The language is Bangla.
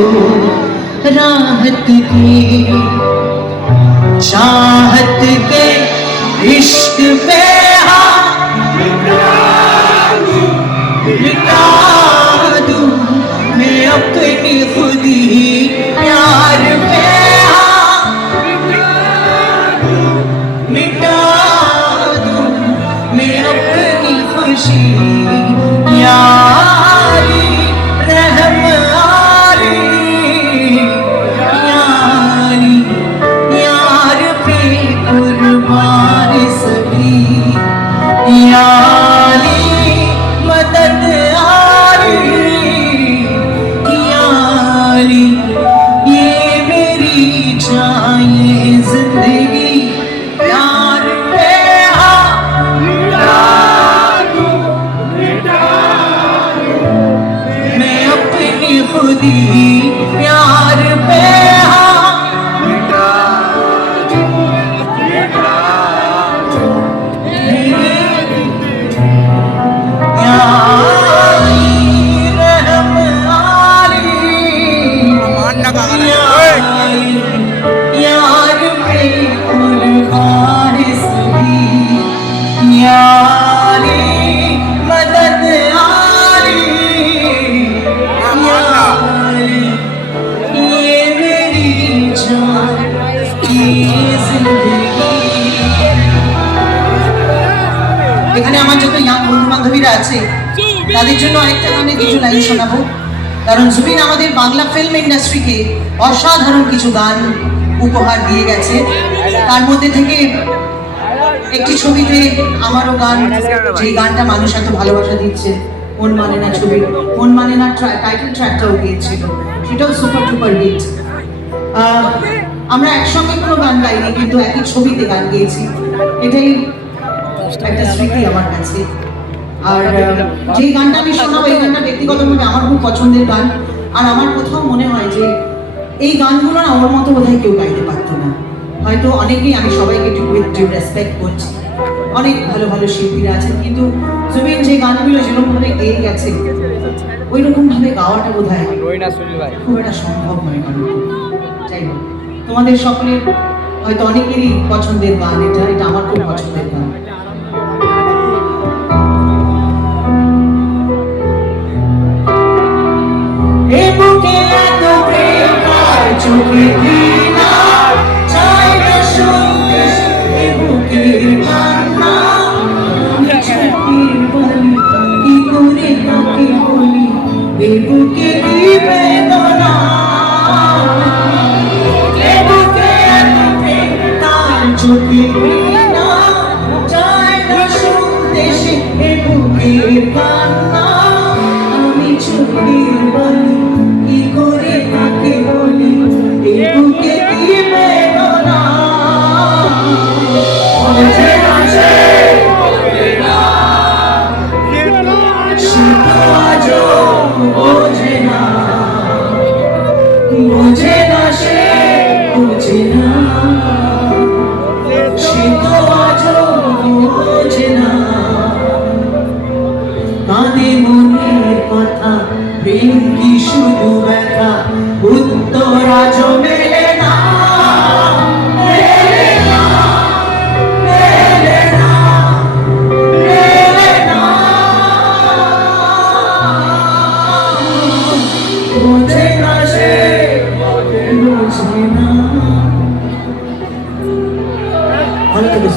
दो राहत की, चाहत के इश्क पे मिटा दूं मैं अपनी खुद ही प्यार पे मिटा दूं मैं अपनी खुशी यारी रहम आरी यारी यार पे कुर्बान सभी यारी मदद आरी यारी ये मेरी चाहिए जिंदगी प्यार पे मैं अपनी खुद ही प्यार पे यार पे कुर्बान सभी यारी मदद आरी यारी ये मेरी जान की जिंदगी। এখানে আমার যত ইয়াং বন্ধু বান্ধবীরা আছে তাদের জন্য আরেকটা গানে কিছু লাইন শোনাবো, কারণ জুবিন আমাদের বাংলা ফিল্ম ইন্ডাস্ট্রিকে অসাধারণ কিছু গান উপহার দিয়ে গেছে। তার মধ্যে থেকে একটি ছবিতে আমারও গান, যে গানটা মানুষ এত ভালোবাসা দিচ্ছে, মন মানে না ছবির মন মানে না টাইটেল ট্র্যাকটাও গিয়েছিল, সেটাও সুপার টুপার হিট। আমরা একসঙ্গে কোনো গান গাইনি, কিন্তু একই ছবিতে গান গিয়েছি, এটাই একটা স্মৃতি আমার কাছে। আর যে গানটা আমি শোনাবো, এই গানটা ব্যক্তিগতভাবে আমার খুব পছন্দের গান। আর আমার কোথাও মনে হয় যে এই গানগুলো না আমার মতো বোধহয় কেউ গাইতে পারতো না। হয়তো অনেকেই, আমি সবাইকে একটু উইথ ডিউ রেসপেক্ট করছি, অনেক ভালো ভালো শিল্পীরা আছেন, কিন্তু জুবিন যে গানগুলো যেরকমভাবে গেয়ে গেছে ওই রকমভাবে গাওয়াটা বোধহয় খুব একটা সম্ভব নয় কারণ। যাই হোক, তোমাদের সকলের হয়তো অনেকেরই পছন্দের গান এটা, এটা আমার খুব পছন্দের গান। চোখে দিনা চাই না শুনতে এ বুকের কান্না, চোখের বলি কি করে তাকে বলি এ বুকে কি বেদনা, এ বুকে এত প্রেম তার চোখে দিনা চাই না শুনতে সে এ বুকের কান্না, আমি চোখের বলি কি করে তাকে বলি বুকে কি বেদনা, বোঝে না সে বোঝে না, সে তো আজও বোঝে না, বোঝে না সে বোঝে না, সে তো আজও বোঝে না। কাঁদে মনের কথা প্রেম কি শুধু ব্যথা, উত্তর আজও মেলে না, মেলে না, মেলে না, মেলে না, বোঝে না সে বোঝে না। ভালো থেকো।